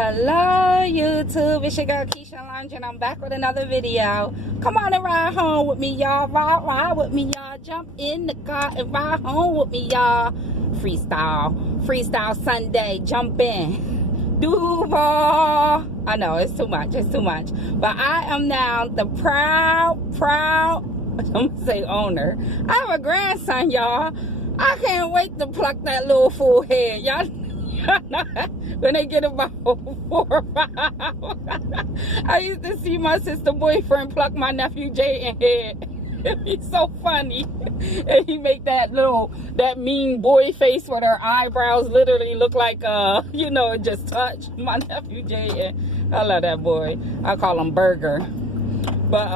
Hello YouTube, it's your girl Keisha Lounge and I'm back with another video. Come on and ride home with me, y'all. Ride with me, y'all. Jump in the car and ride home with me, y'all. Freestyle Sunday. Jump in. Duval. I know it's too much, but I am now the proud I'm gonna say owner. I have a grandson, y'all. I can't wait to pluck that little full head, y'all. When they get about 4 or 5. I used to see my sister boyfriend pluck my nephew Jayden head. It'd be so funny. And he make that mean boy face where their eyebrows literally look like it just touched my nephew Jayden. I love that boy. I call him Burger. But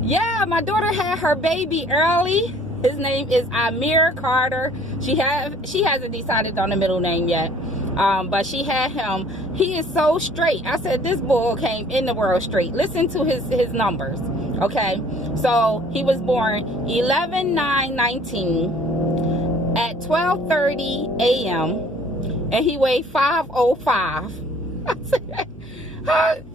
yeah, my daughter had her baby early. His name is Amir Carter. She hasn't decided on the middle name yet. But she had him. He is so straight. I said, this boy came in the world straight. Listen to his numbers. Okay. So he was born 11/9/19 at 12:30 a.m. and he weighed 505. I said,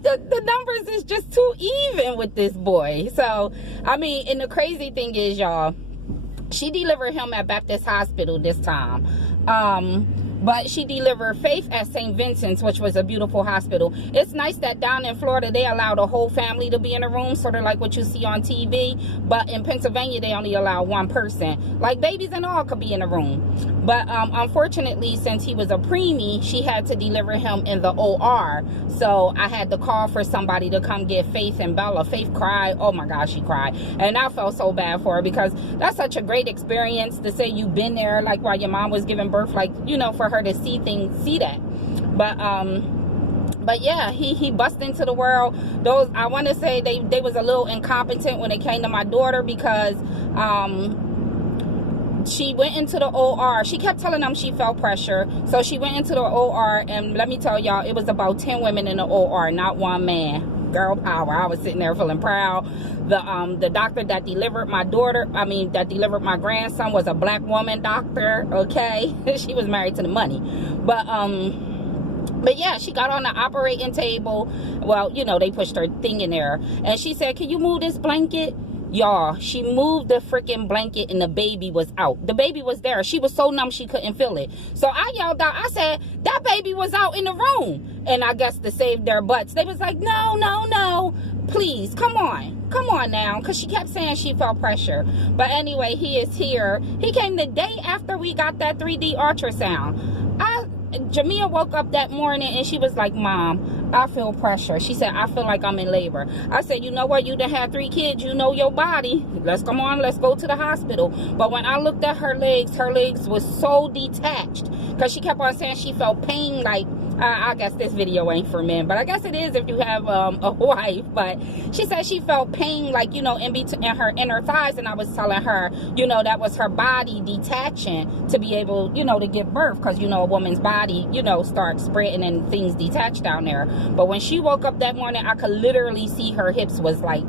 the numbers is just too even with this boy. So, I mean, and the crazy thing is, y'all, she delivered him at Baptist Hospital this time. But she delivered Faith at St. Vincent's, which was a beautiful hospital. It's nice that down in Florida, they allow the whole family to be in a room, sort of like what you see on TV. But in Pennsylvania, they only allow one person. Like babies and all could be in a room. But unfortunately, since he was a preemie, she had to deliver him in the OR. So I had to call for somebody to come get Faith and Bella. Faith cried. Oh my gosh, she cried. And I felt so bad for her because that's such a great experience to say you've been there, like while your mom was giving birth, like, for her to see that. But yeah, he bust into the world. Those, I want to say they was a little incompetent when it came to my daughter because she went into the OR. She kept telling them she felt pressure. So she went into the OR, and let me tell y'all, it was about 10 women in the OR, not one man. Girl power. I was sitting there feeling proud. The doctor that delivered my my grandson was a black woman doctor. Okay. She was married to the money. But yeah, she got on the operating table. Well, they pushed her thing in there, and she said, "Can you move this blanket?" Y'all, she moved the freaking blanket and the baby was out. The baby was there. She was so numb she couldn't feel it. So I yelled out. I said, that baby was out in the room. And I guess to save their butts, they was like, no. Please, come on now. Because she kept saying she felt pressure. But anyway, he is here. He came the day after we got that 3D ultrasound. Jamia woke up that morning and she was like, Mom, I feel pressure. She said, I feel like I'm in labor. I said, you know what? You done had 3 kids. You know your body. Let's go to the hospital. But when I looked at her legs was so detached because she kept on saying she felt pain. Like, I guess this video ain't for men, but I guess it is if you have a wife. But she said she felt pain, like, in her inner thighs. And I was telling her, that was her body detaching to be able, to give birth. Because, a woman's body, starts spreading and things detach down there. But when she woke up that morning, I could literally see her hips was like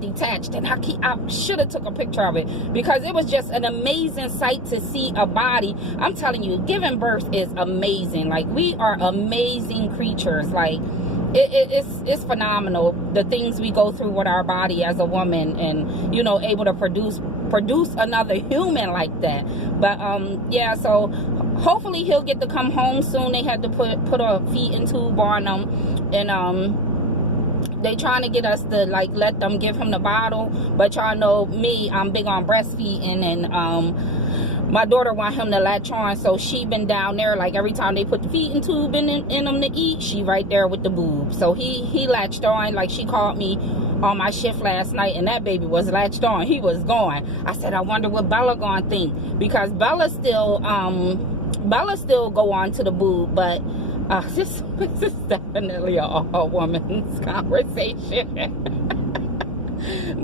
detached. And I should have took a picture of it because it was just an amazing sight to see a body. I'm telling you, giving birth is amazing. Like, we are amazing creatures. Like, it's phenomenal the things we go through with our body as a woman, and able to produce another human like that. But yeah, so hopefully he'll get to come home soon. They had to put a feeding tube on him, and they trying to get us to let them give him the bottle. But y'all know me, I'm big on breastfeeding, and my daughter want him to latch on, so she been down there, like, every time they put the feeding tube in him to eat, she right there with the boob. So he latched on. Like, she called me on my shift last night, and that baby was latched on. He was going. I said, I wonder what Bella gonna think, because Bella still go on to the boob. But this is definitely a woman's conversation.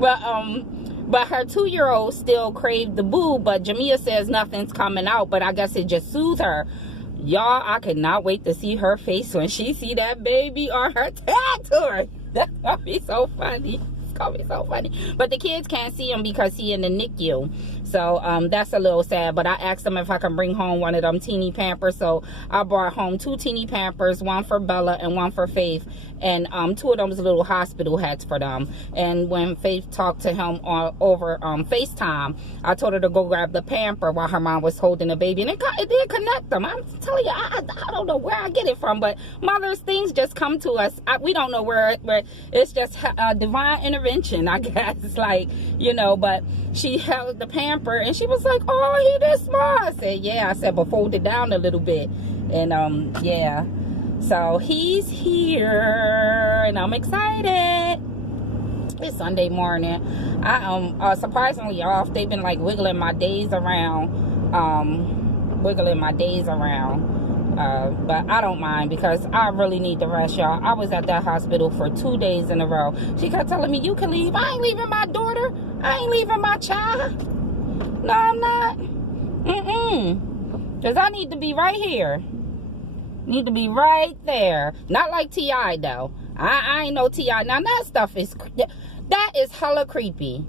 But her 2-year-old still craved the boob, but Jamia says nothing's coming out, but I guess it just soothes her. Y'all, I cannot wait to see her face when she see that baby on her tattoo. That's gonna be so funny. It's gonna be so funny. But the kids can't see him because he in the NICU. So that's a little sad. But I asked them if I can bring home one of them teeny Pampers. So I brought home 2 teeny Pampers, one for Bella and one for Faith. And 2 of them was little hospital hats for them. And when Faith talked to him over FaceTime, I told her to go grab the pamper while her mom was holding the baby. And it did connect them. I'm telling you, I don't know where I get it from, but mothers, things just come to us. We don't know where it's just divine intervention, I guess. Like, you know, but she held the pamper and she was like, oh, he this small. I said, yeah. I said, but fold it down a little bit. And yeah. So he's here and I'm excited. It's Sunday morning. I surprisingly off. They've been like wiggling my days around. But I don't mind because I really need the rest, y'all. I was at that hospital for 2 days in a row. She kept telling me, you can leave. I ain't leaving my daughter. I ain't leaving my child. No, I'm not. Because I need to be right here. Need to be right there. Not like T.I. though. I ain't no T.I. Now that stuff is hella creepy.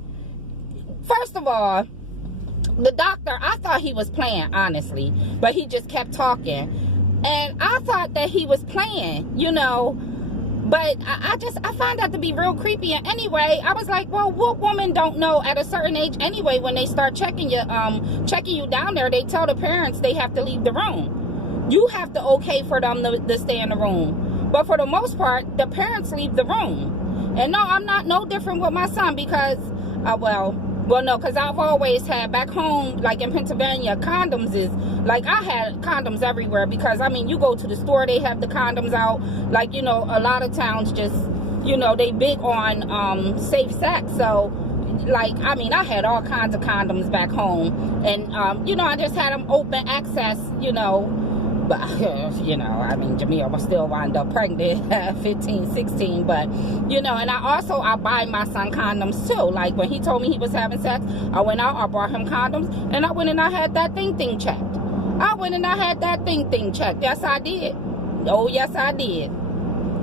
First of all, the doctor, I thought he was playing, honestly, but he just kept talking, and I thought that he was playing, you know. But I find that to be real creepy. And anyway, I was like, well, what woman don't know at a certain age anyway, when they start checking you down there, they tell the parents they have to leave the room. You have to okay for them to stay in the room. But for the most part, the parents leave the room. And no, I'm not no different with my son because, well, no, because I've always had back home, like in Pennsylvania, condoms is, like, I had condoms everywhere because, I mean, you go to the store, they have the condoms out. Like, you know, a lot of towns just, you know, they big on safe sex. So, like, I mean, I had all kinds of condoms back home. And, you know, I just had them open access, you know. But, you know, I mean, Jamia will still wind up pregnant at 15, 16. But, you know, and I buy my son condoms, too. Like, when he told me he was having sex, I went out, I bought him condoms, and I went and I had that thing checked. Yes, I did. Oh, yes, I did.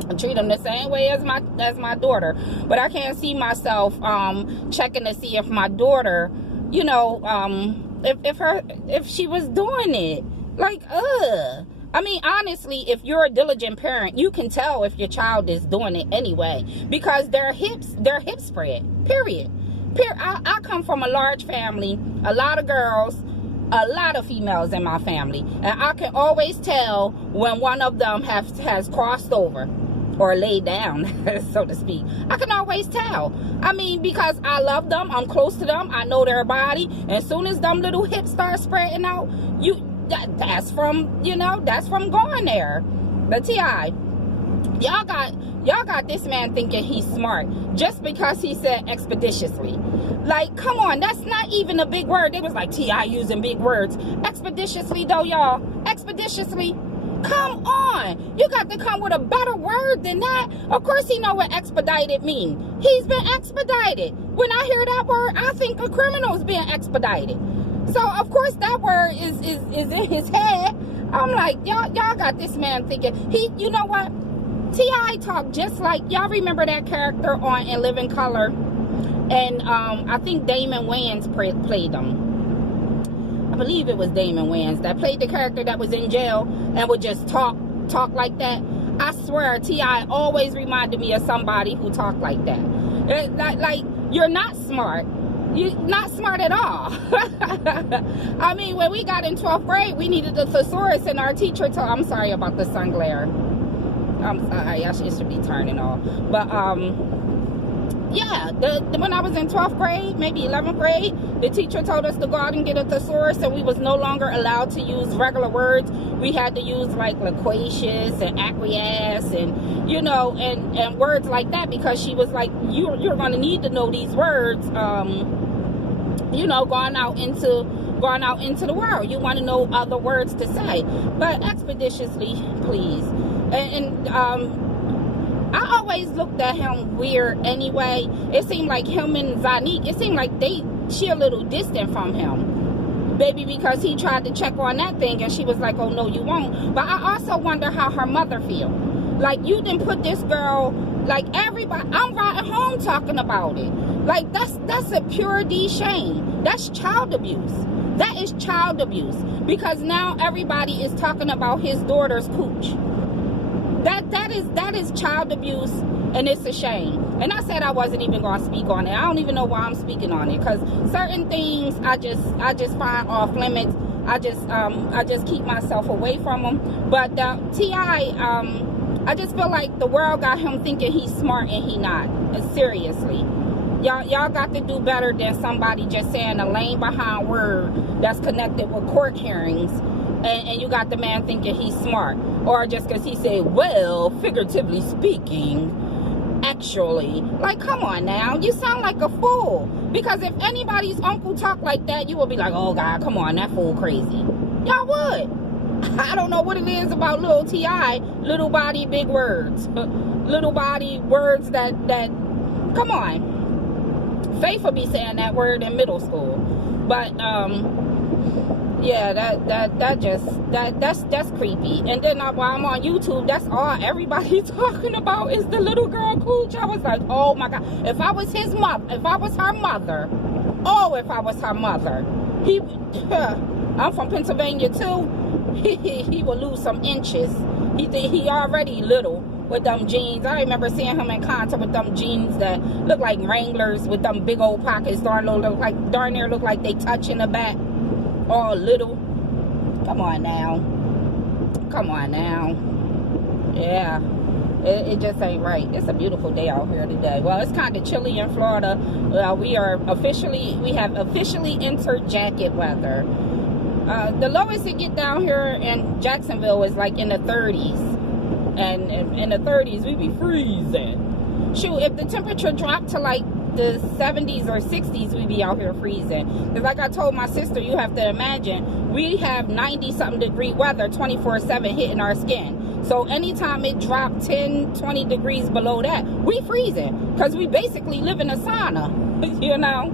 I treat him the same way as my daughter. But I can't see myself checking to see if my daughter, you know, if she was doing it. Like, I mean, honestly, if you're a diligent parent, you can tell if your child is doing it anyway, because their hip spread, period. I come from a large family, a lot of girls, a lot of females in my family, and I can always tell when one of them has crossed over or laid down, so to speak. I can always tell. I mean, because I love them, I'm close to them, I know their body, and as soon as them little hips start spreading out, that's from, you know, that's from going there. But T.I., y'all got this man thinking he's smart just because he said expeditiously. Like, come on, that's not even a big word. It was like T.I. using big words. Expeditiously though, y'all. Expeditiously. Come on. You got to come with a better word than that. Of course he know what expedited mean. He's been expedited. When I hear that word, I think a criminal's being expedited. So, of course, that word is in his head. I'm like, y'all got this man thinking. You know what? T.I. talked just like, y'all remember that character on In Living Color? And I think Damon Wayans played him. I believe it was Damon Wayans that played the character that was in jail and would just talk like that. I swear, T.I. always reminded me of somebody who talked like that. Like, you're not smart. You're not smart at all. I mean, when we got in 12th grade, we needed a thesaurus, and our teacher told, I'm sorry about the sun glare. I'm sorry, it should be turning off. But, yeah, when I was in 12th grade, maybe 11th grade, the teacher told us to go out and get a thesaurus, and we was no longer allowed to use regular words. We had to use, like, loquacious and acquiesce and, you know, and words like that, because she was like, you're going to need to know these words, you know, going out into the world. You want to know other words to say. But expeditiously, please. And I always looked at him weird anyway. It seemed like him and Zanique, it seemed like she a little distant from him. Maybe because he tried to check on that thing and she was like, oh no, you won't. But I also wonder how her mother feel. Like, you didn't put this girl, Like everybody, I'm riding home talking about it. Like that's a pure D shame. That's child abuse. That is child abuse, because now everybody is talking about his daughter's cooch. That is child abuse, and it's a shame. And I said I wasn't even going to speak on it. I don't even know why I'm speaking on it, because certain things I just find off limits. I just keep myself away from them. But T.I., I just feel like the world got him thinking he's smart and he not. Seriously. Y'all got to do better than somebody just saying a lame behind word that's connected with court hearings, and you got the man thinking he's smart, or just because he said, well, figuratively speaking, actually. Like, come on now, you sound like a fool. Because if anybody's uncle talked like that, you would be like, oh God, come on, that fool crazy. Y'all would. I don't know what it is about little T.I., little body, big words. Little body words that come on. Faith will be saying that word in middle school. But yeah, that's creepy. And then while I'm on YouTube, that's all everybody talking about is the little girl cooch. I was like, oh my God, if I was his mother, if I was her mother, I'm from Pennsylvania too. He would lose some inches. He already little with them jeans. I remember seeing him in concert with them jeans that look like Wranglers with them big old pockets. Darn near look like they touch in the back. All little. Come on now. Yeah. It just ain't right. It's a beautiful day out here today. Well, it's kind of chilly in Florida. We have officially entered jacket weather. The lowest it get down here in Jacksonville is like in the 30s. And in the 30s, we be freezing. Shoot, if the temperature dropped to like the 70s or 60s, we be out here freezing. Because like I told my sister, you have to imagine, we have 90-something degree weather 24/7 hitting our skin. So anytime it dropped 10, 20 degrees below that, we freezing. Because we basically live in a sauna, you know?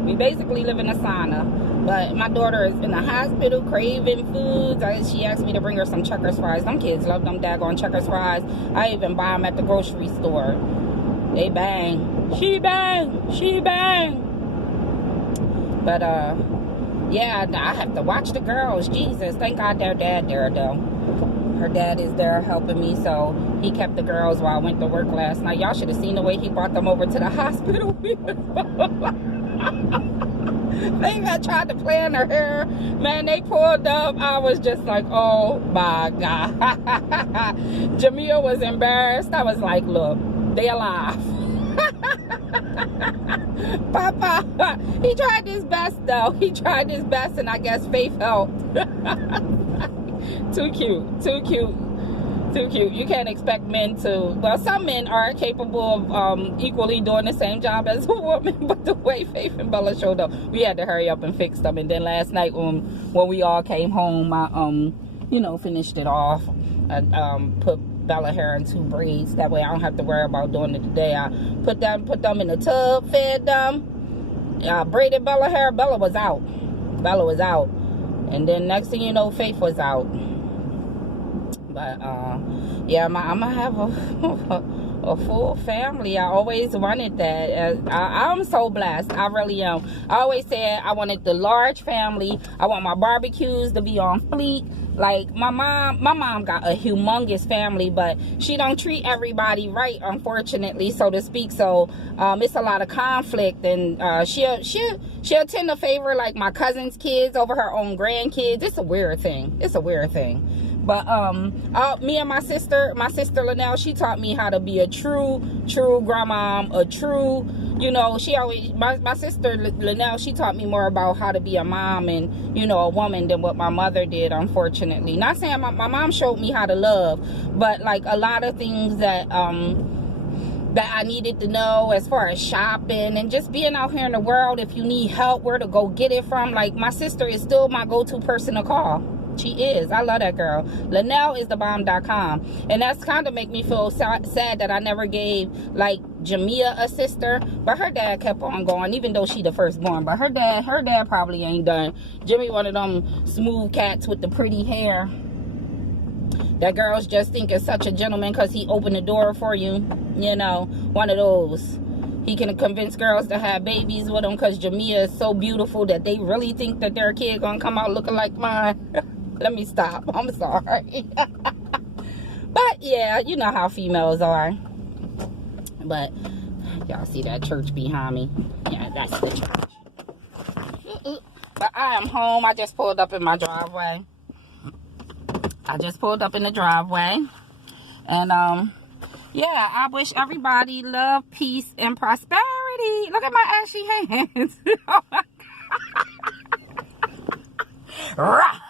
We basically live in a sauna. But my daughter is in the hospital craving foods. She asked me to bring her some Checkers fries. Them kids love them daggone Checkers fries. I even buy them at the grocery store. They bang. She bang. She bang. But, yeah, I have to watch the girls. Jesus, thank God their dad there, though. Her dad is there helping me, so he kept the girls while I went to work last night. Y'all should have seen the way he brought them over to the hospital. They got tried to play in her hair. Man, they pulled up. I was just like, oh my God. Jamil was embarrassed. I was like, look, they alive. Papa, he tried his best though. He tried his best, and I guess Faith helped. Too cute. Too cute. Too cute. You can't expect men to, well, some men are capable of equally doing the same job as a woman, but the way Faith and Bella showed up, we had to hurry up and fix them. And then last night when we all came home, I you know, finished it off. I put Bella hair in 2 braids, that way I don't have to worry about doing it today. I put them in the tub, fed them, braided Bella hair. Bella was out. And then next thing you know, Faith was out. But yeah, I'm gonna have a full family. I always wanted that. I'm so blessed. I really am. I always said I wanted the large family. I want my barbecues to be on fleek. Like my mom got a humongous family, but she don't treat everybody right, unfortunately, so to speak. So it's a lot of conflict, and she'll tend to favor like my cousin's kids over her own grandkids. It's a weird thing. But me and my sister Linnell, she taught me how to be a true grandmom, a true, you know, she always, my sister Linnell, she taught me more about how to be a mom and, you know, a woman than what my mother did, unfortunately. Not saying my mom showed me how to love, but like a lot of things that I needed to know as far as shopping and just being out here in the world. If you need help, where to go get it from. Like my sister is still my go-to person to call. She is. I love that girl. Linnell is the bomb.com. And that's kind of make me feel sad that I never gave like Jamia a sister, but her dad kept on going, even though she the firstborn. But her dad probably ain't done. Jimmy one of them smooth cats with the pretty hair. that girls just think is such a gentleman because he opened the door for you. You know, one of those. He can convince girls to have babies with him because Jamia is so beautiful that they really think that their kid gonna come out looking like mine. Let me stop. I'm sorry. But yeah, you know how females are. But y'all see that church behind me? Yeah, that's the church. But I am home. I just pulled up in my driveway. And yeah, I wish everybody love, peace, and prosperity. Look at my ashy hands. Oh my God.